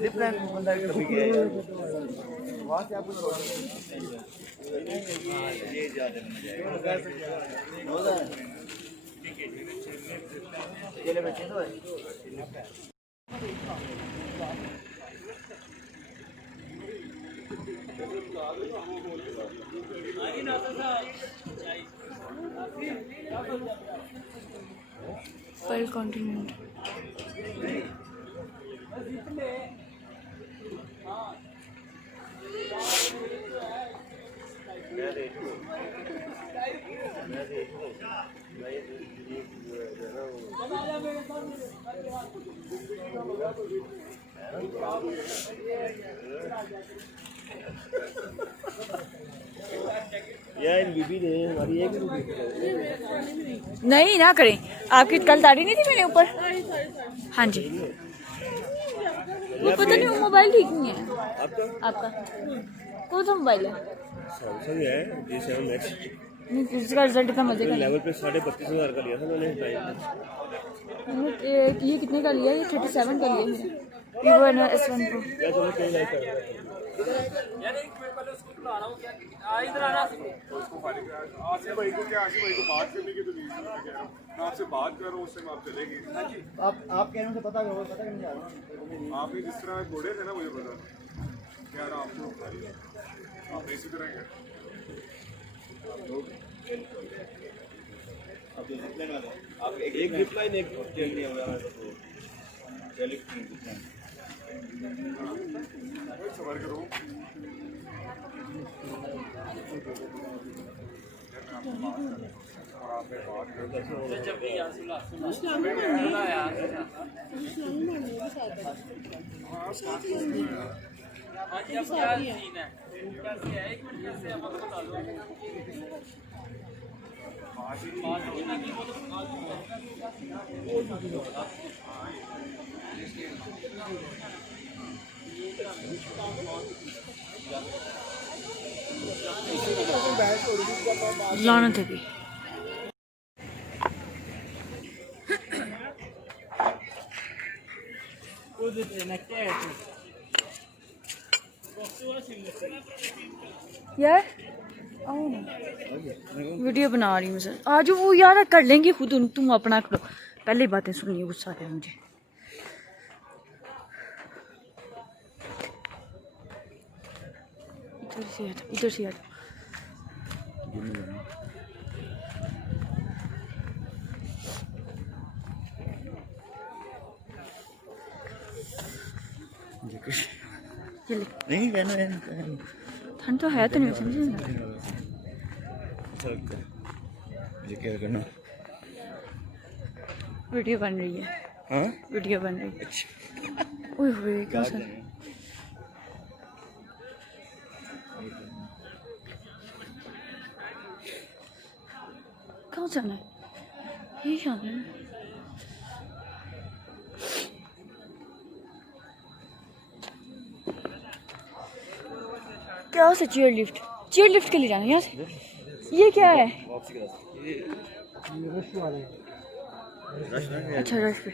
Different बंदा के हुई है वहां से आपको ये ज्यादा ये ले बच्चे तो Pearl Continent. यार बीबी ने हमारी एक नहीं ना करें, आपकी कल दाढ़ी नहीं थी मेरे ऊपर। हाँ जी, वो पता नहीं वो मोबाइल ठीक नहीं है आपका। कौन सा मोबाइल है? सैमसंग है J7 Max नहीं, इसका रिजल्ट इतना मजे का लेवल पे 32,500 का लिया था मैंने नहीं। ये कितने का लिया? ये 37 का लिया मैंने। Vivo S1 Pro। क्या चलो कहीं लाइक कर यार एक मिनट पहले उसको बुला रहा हूं क्या इधर आना उसको फाइल आसिफ भाई को क्या आसिफ भाई को बात करने की तो नहीं मैं आपसे बात कर रहा हूं उससे आप चलेगी हां जी आप कह रहे हो पता करो पता करने जा रहा हूं आप ही जिस तरह बोले थे ना मुझे पता यार आपको आप इसी तरह हैं आप जो रिप्लाई वाले आप एक रिप्लाई नहीं चल नहीं हो रहा है तो चलिए रिप्लाई सवाल करो और आप बात कर जब भी यार सुना यार हां जी अब क्या सीन है कैसे है एक मिनट कैसे है मुझे बता दो बात होना कि वो तो लानत है भी। यार आओ ना, वीडियो बना रही हूँ सर। आज वो यार कर लेंगे खुद, तुम अपना करो। पहले बातें सुनिए, गुस्सा आ रहा है मुझे। इधर से हट, इधर से हट। नहीं कहना ठंड तो है तो नहीं समझे ना। मुझे क्या करना वीडियो बन रही है। हाँ वीडियो बन रही है। ओए होए क्या सर, कहाँ जाना है? यही जाना है। क्या से चेयर लिफ्ट के लिए जाना है यहाँ से? ये क्या है? अच्छा रश पे।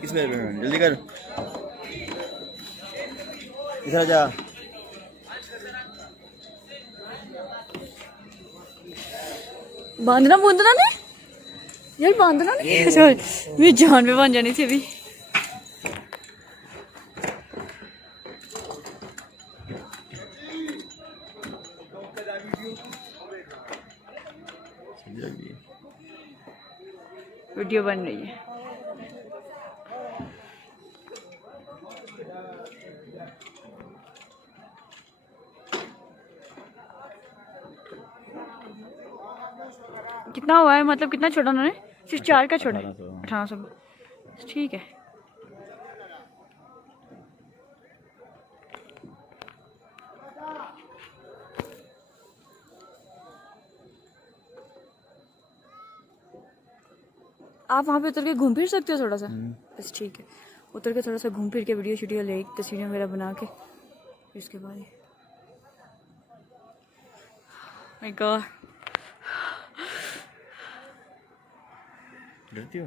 किसमें जल्दी कर इधर जा बांधना बूंदना नहीं यार, बांधना नहीं। मेरी जान पे बांध जानी थी अभी। वीडियो बन रही है। कितना हुआ है, मतलब कितना छोड़ा उन्होंने? सिर्फ 4 का छोड़ा है। 1800 ठीक है। आप वहाँ पे उतर के घूम फिर सकते हो थोड़ा सा? बस ठीक है, उतर के थोड़ा सा घूम फिर के वीडियो शूडियो ले, तस्वीरें वगैरह बना के इसके बाद माय गॉड। डरती हो?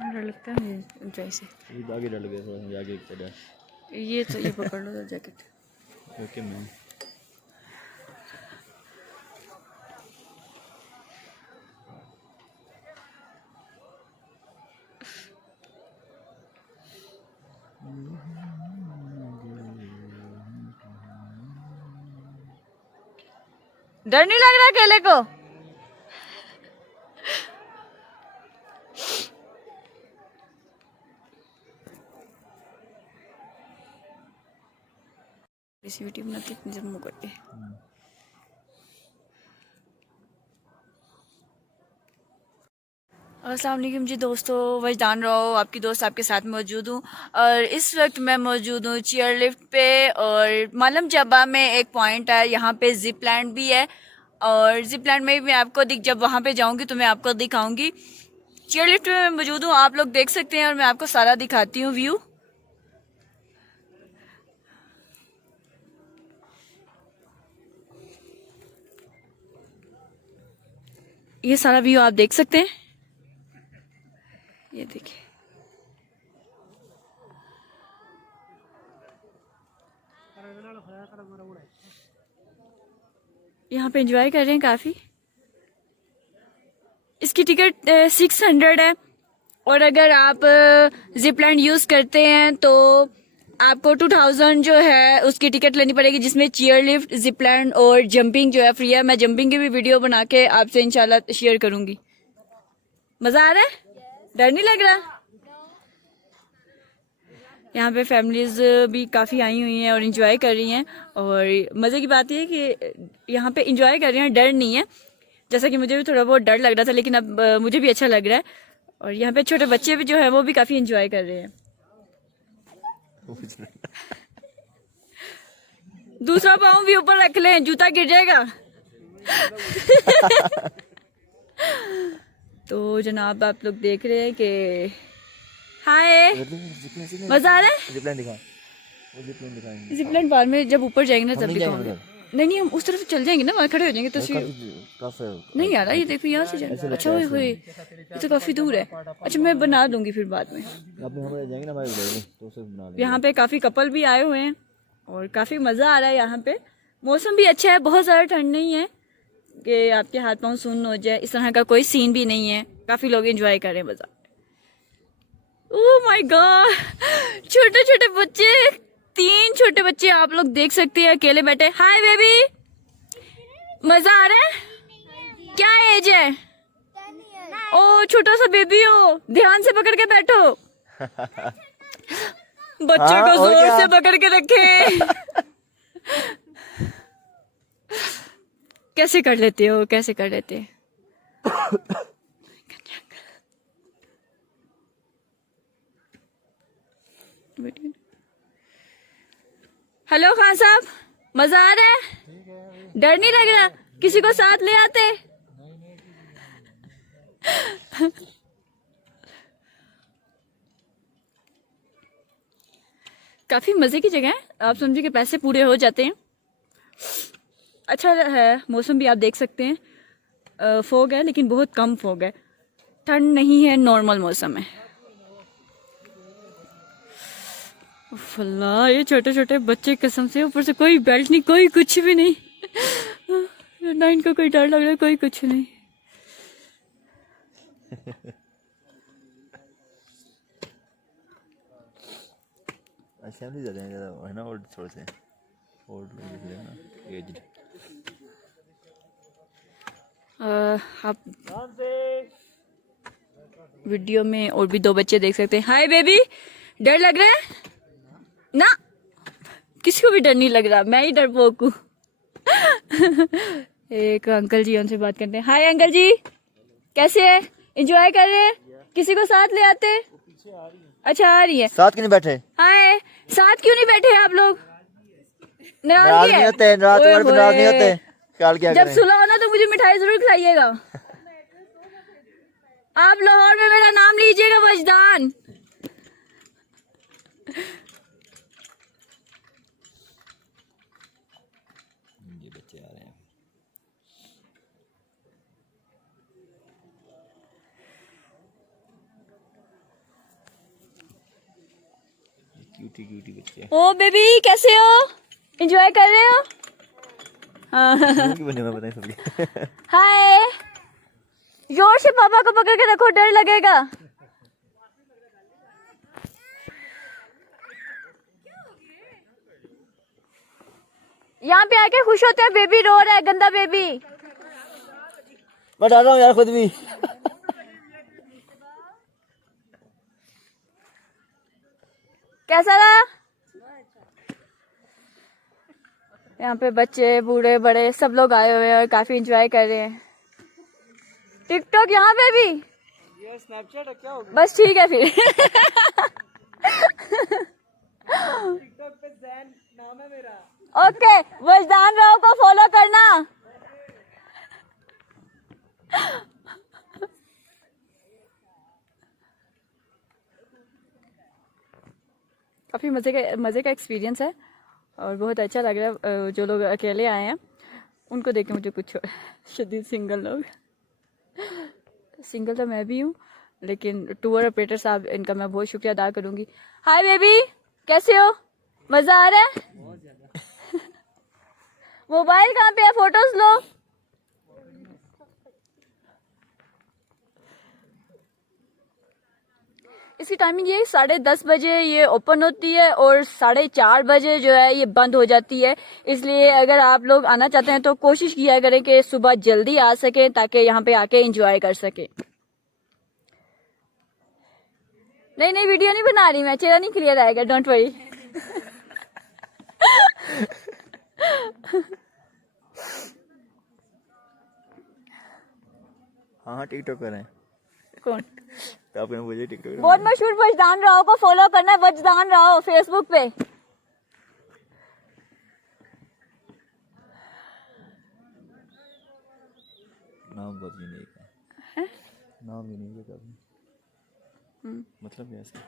डर लगता है मुझे ऊंचाई से। आगे डर लगे थोड़ा, आगे चढ़ा। ये तो ये पकड़ लो जैकेट। Okay ma'am. डर नहीं लग रहा अकेले को? वीडियो बनाते इतनी जब मुँह करके। अस्सलाम वालेकुम जी दोस्तों, वजदान रहो, आपकी दोस्त आपके साथ मौजूद हूँ। और इस वक्त मैं मौजूद हूँ चेयर लिफ्ट पे, और मालम जबा में एक पॉइंट है, यहाँ पे जिप लैंड भी है। और जिप लैंड में भी आपको जब वहाँ पे जाऊँगी तो मैं आपको दिखाऊँगी। चेयर लिफ्ट में मैं मौजूद हूँ, आप लोग देख सकते हैं, और मैं आपको सारा दिखाती हूँ व्यू। ये सारा व्यू आप देख सकते हैं, ये देखिए। यहाँ पे एंजॉय कर रहे हैं काफी। इसकी टिकट 600 है, और अगर आप जिप लाइन यूज करते हैं तो आपको 2000 जो है उसकी टिकट लेनी पड़ेगी, जिसमें चेयर लिफ्ट, जिप लाइन और जंपिंग जो है फ्री है। मैं जंपिंग की भी वीडियो बना के आपसे इंशाल्लाह शेयर करूंगी। मजा आ रहा है? डर नहीं लग रहा? यहाँ पे फैमिलीज भी काफ़ी आई हुई हैं और इंजॉय कर रही हैं। और मज़े की बात यह है कि यहाँ पे इंजॉय कर रही हैं, डर नहीं है। जैसा कि मुझे भी थोड़ा बहुत डर लग रहा था, लेकिन अब मुझे भी अच्छा लग रहा है। और यहाँ पे छोटे बच्चे भी जो है वो भी काफ़ी इंजॉय कर रहे हैं। दूसरा पाँव भी ऊपर रख लें, जूता गिर जाएगा। तो जनाब आप लोग देख रहे हैं कि हाय, मजा आ रहा है? जिप लाइन दिखा, वो जिप लाइन दिखाएंगे। जिप लाइन बाद में जब ऊपर जाएंगे ना तब दिखाऊंगा। नहीं, हम उस तरफ चल जाएंगे ना, वहाँ खड़े हो जाएंगे तस्वीर। नहीं आ रहा, ये देखो यहाँ से जाए। अच्छा हुए ये तो काफी दूर है। अच्छा मैं बना दूंगी फिर बाद में। यहाँ पे काफी कपल भी आए हुए हैं और काफी मजा आ रहा है यहाँ पे। मौसम भी अच्छा है, बहुत ज्यादा ठंड नहीं है कि आपके हाथ पाँव सुन्न हो जाए, इस तरह का कोई सीन भी नहीं है। काफी लोग एंजॉय कर रहे हैं बाजार। ओह माय गॉड, छोटे छोटे बच्चे, 3 छोटे बच्चे आप लोग देख सकते हैं अकेले बैठे। हाय बेबी, मजा आ रहा है? क्या एज है? ओ छोटा सा बेबी हो, ध्यान से पकड़ के बैठो। बच्चों को जोर से पकड़ के रखे। कैसे कर लेते हो, कैसे कर लेते? हेलो खान साहब, मजा आ रहा है? डर नहीं लग रहा? किसी को साथ ले आते? काफी मजे की जगह है, आप समझिए कि पैसे पूरे हो जाते हैं। अच्छा है, मौसम भी आप देख सकते हैं। फॉग है लेकिन बहुत कम फॉग है, ठंड नहीं है, नॉर्मल मौसम है। अल्लाह, ये छोटे छोटे बच्चे कसम से, ऊपर से कोई बेल्ट नहीं, कोई कुछ भी नहीं। ना इनको कोई डर लग रहा है, कोई कुछ नहीं। असेंबली ज़्यादा है ना, और थोड़े से ओल्ड लोग दिख रहे हैं ना, एज्ड। आप वीडियो में और भी 2 बच्चे देख सकते हैं। हाय बेबी, डर लग रहा है ना? किसी को भी डर नहीं लग रहा, मैं ही डरपोक हूँ। एक अंकल जी, उनसे बात करते हैं। हाय अंकल जी, कैसे है? एंजॉय कर रहे हैं? किसी को साथ ले आते? अच्छा आ रही है। साथ क्यों नहीं बैठे? हाय, साथ क्यों नहीं बैठे आप लोग? नाराज नहीं होते? रात भर नाराज नहीं होते? ख्याल क्या जब करें? सुलह हो ना तो मुझे मिठाई जरूर खिलाइएगा। आप लाहौर में मेरा नाम लीजिएगा, वजदान। ये बच्चे आ रहे हैं। क्यूटी क्यूटी बच्चे। ओ बेबी कैसे हो, एंजॉय कर रहे हो? हाँ। बने हुए बताएं सबके। हाय, जोर से पापा को पकड़ के रखो, डर लगेगा। यहाँ पे आके खुश होते हैं, बेबी रो रहा है, गंदा बेबी। मैं डर रहा हूँ यार खुद भी। कैसा रहा? यहाँ पे बच्चे बूढ़े बड़े सब लोग आए हुए हैं और काफी एंजॉय कर रहे हैं। टिकटॉक यहाँ पे भी, ये स्नैपचैट है क्या हो गया? बस ठीक है फिर। टिकटॉक पे जैन नाम है मेरा। ओके, वजदान राव को फॉलो करना। काफ़ी मज़े का एक्सपीरियंस है और बहुत अच्छा लग रहा है। जो लोग अकेले आए हैं उनको देख के मुझे कुछ शदीद सिंगल लोग, सिंगल तो मैं भी हूँ, लेकिन टूर ऑपरेटर साहब इनका मैं बहुत शुक्रिया अदा करूँगी। हाय बेबी, कैसे हो? मज़ा आ रहा है? मोबाइल कहाँ पे है, फोटोज लो। इसकी टाइमिंग ये 10:30 बजे ये ओपन होती है और 4:30 बजे जो है ये बंद हो जाती है। इसलिए अगर आप लोग आना चाहते हैं तो कोशिश किया करें कि सुबह जल्दी आ सके ताकि यहाँ पे आके एंजॉय कर सके। नहीं वीडियो नहीं बना रही मैं, चेहरा नहीं क्लियर आएगा, डोंट वरी। हाँ टिकटॉक कर रहे हैं। कौन? तो आपने मुझे टिकटॉक बहुत मशहूर वजदान राव को फॉलो करना है, वजदान राव फेसबुक पे। नाम बहुत यूनिक है। नाम यूनिक है काफी। मतलब कैसे?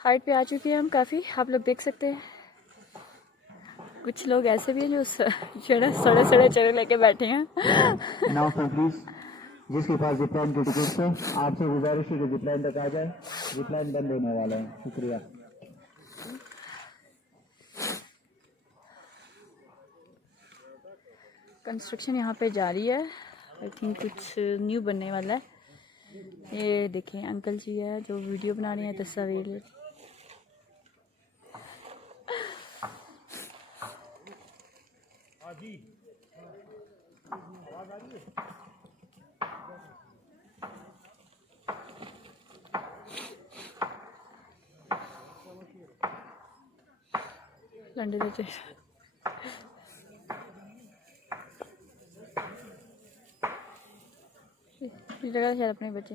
हाइट पे आ चुके हैं हम काफ़ी, आप लोग देख सकते हैं। कुछ लोग ऐसे भी हैं जो सड़े चढ़े लेके बैठे हैं। नाउ सर प्लीज, जिसके पास जिपलाइन की टिकट है आपसे गुजारिश है कि जिपलाइन तक आ जाए, जिपलाइन बंद होने वाला है। शुक्रिया। कंस्ट्रक्शन यहाँ पे जारी है, आई थिंक कुछ न्यू बनने वाला है। ये देखिए अंकल जी है जो वीडियो बना रहे हैं, तस्वीर। लंडे देते शायद अपने बच्चे।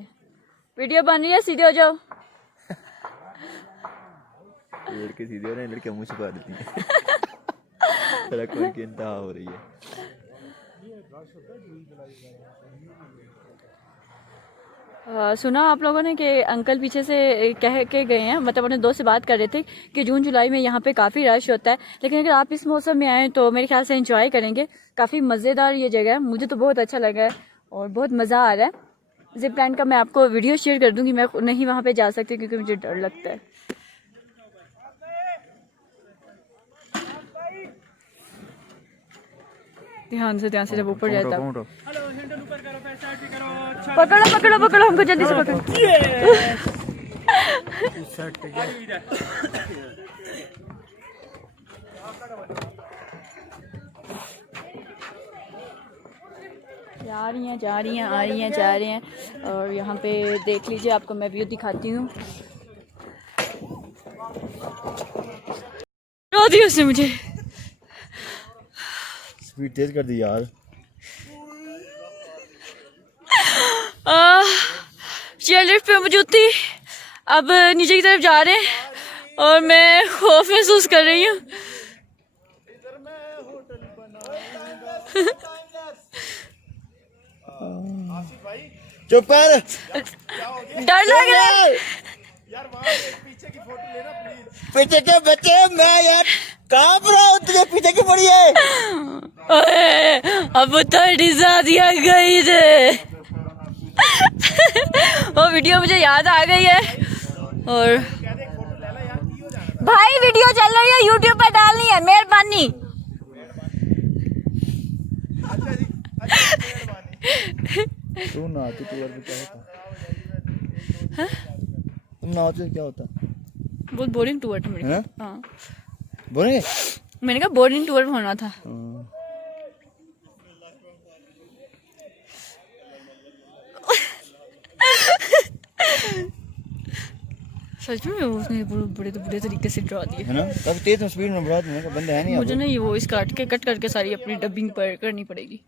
वीडियो बन रही है, सीधे हो जाओ। लड़के सीधे हो रहे हैं, लड़कियां मुंह छुपा देती हैं। सड़क पर की इंतहा हो रही है। सुना आप लोगों ने कि अंकल पीछे से कह के गए हैं, मतलब अपने दोस्त से बात कर रहे थे कि जून जुलाई में यहाँ पे काफ़ी रश होता है, लेकिन अगर आप इस मौसम में आएँ तो मेरे ख्याल से एंजॉय करेंगे। काफ़ी मज़ेदार ये जगह है, मुझे तो बहुत अच्छा लगा है और बहुत मज़ा आ रहा है। जिप लाइन का मैं आपको वीडियो शेयर कर दूँगी, मैं नहीं वहाँ पर जा सकती क्योंकि मुझे डर लगता है। ध्यान से जब ऊपर जाता है। पकड़ो हमको जल्दी से पकड़ो। जा रही हैं आ रही हैं जा रहे हैं और यहाँ पे देख लीजिए, आपको मैं व्यू दिखाती हूँ। रो दी उसने मुझे। स्पीड तेज कर दी यार। चेयरलिफ्ट पे मौजूद थी, अब नीचे की तरफ जा रहे हैं और मैं खौफ महसूस कर रही हूँ। चुप कर। डर लग रहा है। पीछे के बच्चे मैं यार कांप रहा हूँ, तुझे पीछे की पड़ी है। अब तो शादियाँ गई रे। वो वीडियो मुझे याद आ गई है। और भाई वीडियो चल रही है, यूट्यूब पर डालनी है, मेहरबानी। तू नाचो तो यार क्या होता? तुम नाचो क्या होता? बहुत बोरिंग टूर था मेरा। हाँ बोलेंगे? मैंने कहा बोरिंग टूर होना था। सच में उसने बड़े तरीके से ड्रा दिए है ना? काफी तेज स्पीड में बढ़ा दूंगा, बंदे है नहीं मुझे ना। ये वो इस कट करके सारी अपनी डबिंग पर करनी पड़ेगी।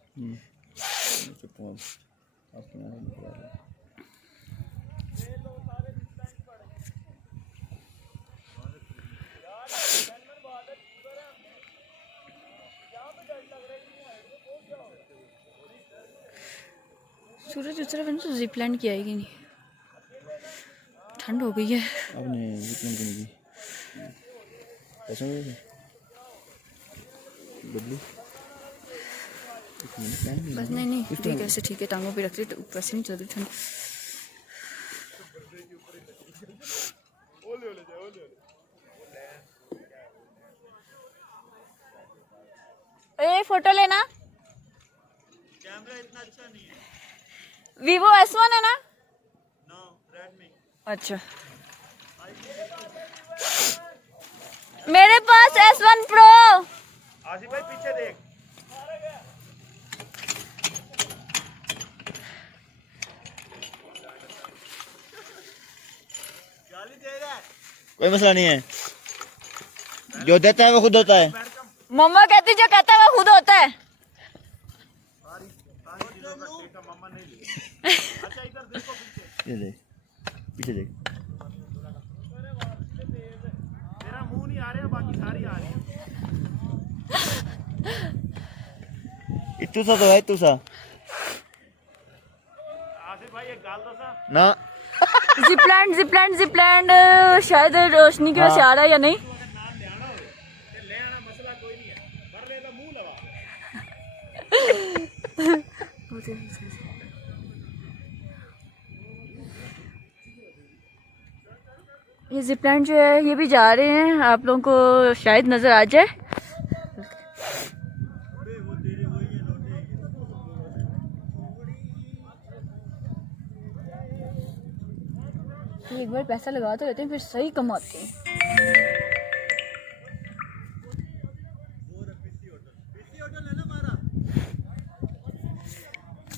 सूरज उस तरफ है ना, तो जिप लाइन की आएगी नहीं। ठंड हो गई है। आपने जिप लाइन की कैसे होगी? बदली बस नहीं ठीक है, ऐसे ठीक है। टांगों पे रखते तो वैसे नहीं चलती ठंड। ए फोटो लेना। कैमरा इतना अच्छा नहीं है। Vivo S1 है ना? No, Redmi। अच्छा, मेरे पास S1 Pro। आसिफ भाई पीछे देख। कोई मसला नहीं है, जो देता है वो खुद होता है। मम्मा कहती जो कहता है वो खुद होता है। ये देख, पीछे देख। तेरा मुंह नहीं आ रहा, बाकी सारी आ रही है। इतू सा तो है, इतू सा। आसिफ भाई एक गाल दो सा। ना जिपलैंड शायद रोशनी की वजह से आ रहा है या नहीं। ले आना मसला कोई नहीं है, कर ले तो मुंह लगा। ये जिपलाइन जो है ये भी जा रहे हैं, आप लोगों को शायद नजर आ जाए। एक बार पैसा लगाते रहते हैं फिर सही कमाते हैं।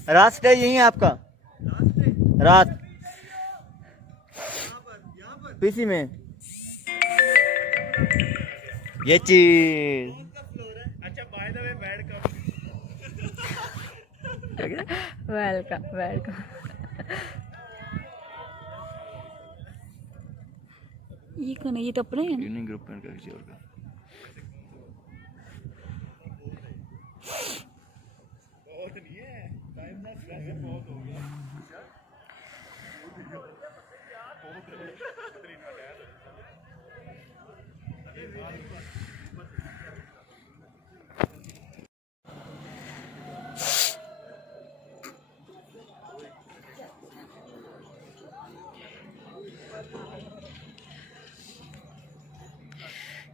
रात स्टे यही है आपका? रात पीसी में ये चीज। अच्छा बाय द वे वेलकम। ये कौन है? ये तो अपने हैं ना? यूनियन ग्रुप में किसी और का।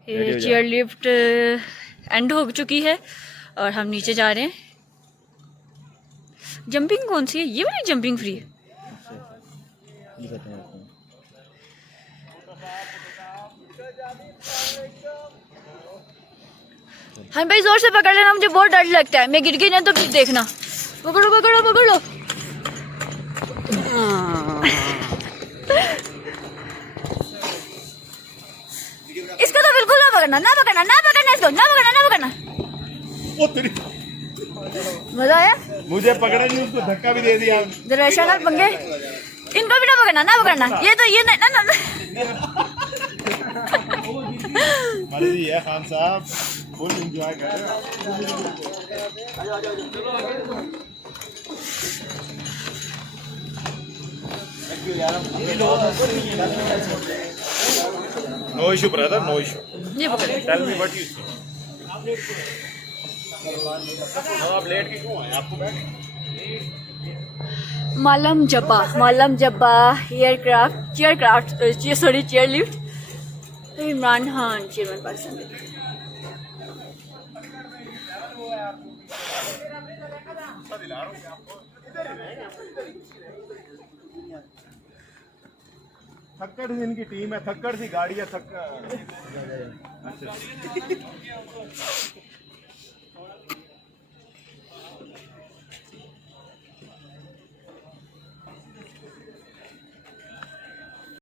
ये चेयर लिफ्ट एंड हो चुकी है और हम नीचे जा रहे हैं। जंपिंग कौन सी है? ये वाली जंपिंग फ्री है। हाँ भाई जोर से पकड़ लेना, मुझे बहुत डर लगता है। मैं गिर गई ना तो फिर देखना। पकड़ लो। इसको तो बिल्कुल ना पकड़ना इसको, ना पकड़ना। ओ तेरी मजा आया? मुझे पकड़ा नहीं, उसको धक्का भी दे दिया। दरवेशा पंगे। इनको भी ना पकड़ना। ये तो ये ना। मर्जी है खान साहब, फुल एंजॉय कर रहे हो। No issue brother, no issue. ये पकड़े। Tell me what you see. आप लेट के क्यों आए? आपको बैठ मालम जब्बा chair lift. Imran Khan chairman Pakistan. थक्कड़ सी इनकी टीम है, थक्कड़ सी गाड़ी है, थक्कड़।